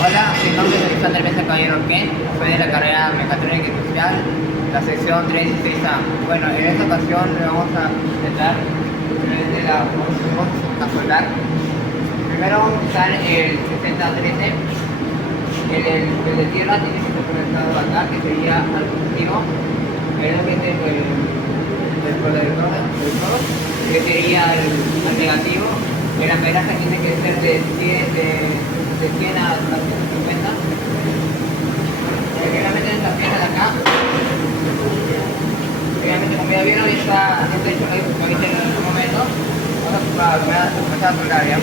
Hola, mi nombre es Alexander Mesa Caballero Orquén, soy de la carrera Mecatrónica Industrial, la sección 316A. Bueno, en esta ocasión le vamos a presentar vamos a soldar. Primero vamos a usar el 6013, el de tierra tiene que estar conectado acá, que sería al positivo, el que es el colector, que sería al negativo. El amperaje tiene que ser de 100 a 150. Obviamente esta pieza de acá, obviamente como ya vieron, está hecho ahí, como hice en este momento. Vamos a comenzar a soldar ya.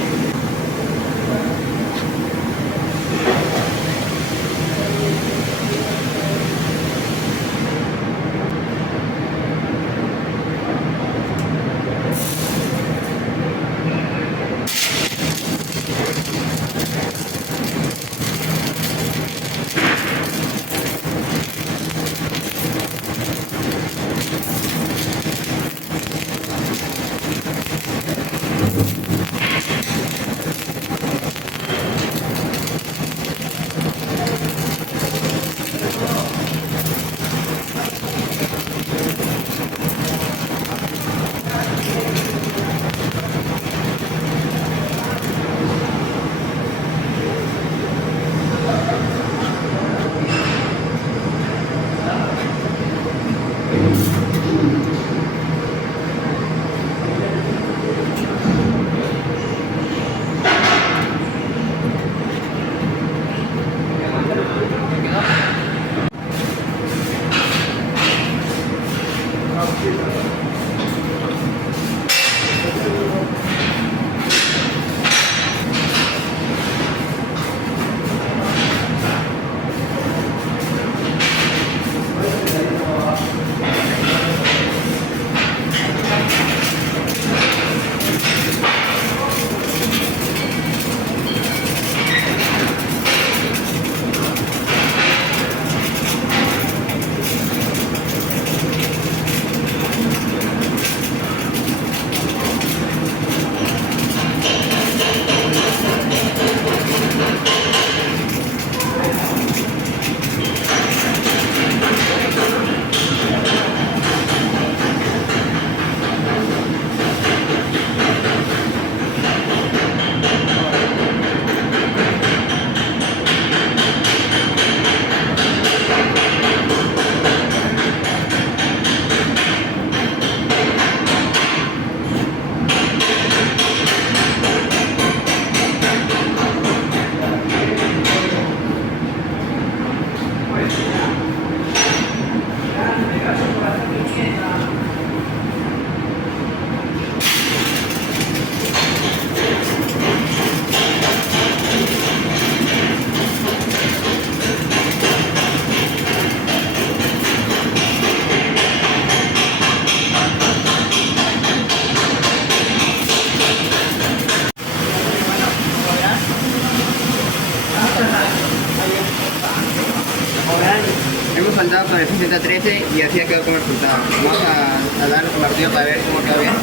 Hemos soldado con el 6013 y así ha quedado como resultado. Vamos a dar un martillo para ver cómo queda bien.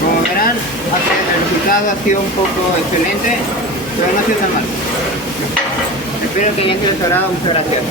Como verán, el resultado ha sido un poco excelente, pero no ha sido tan mal. Espero que haya sido de su agrado. Muchas gracias.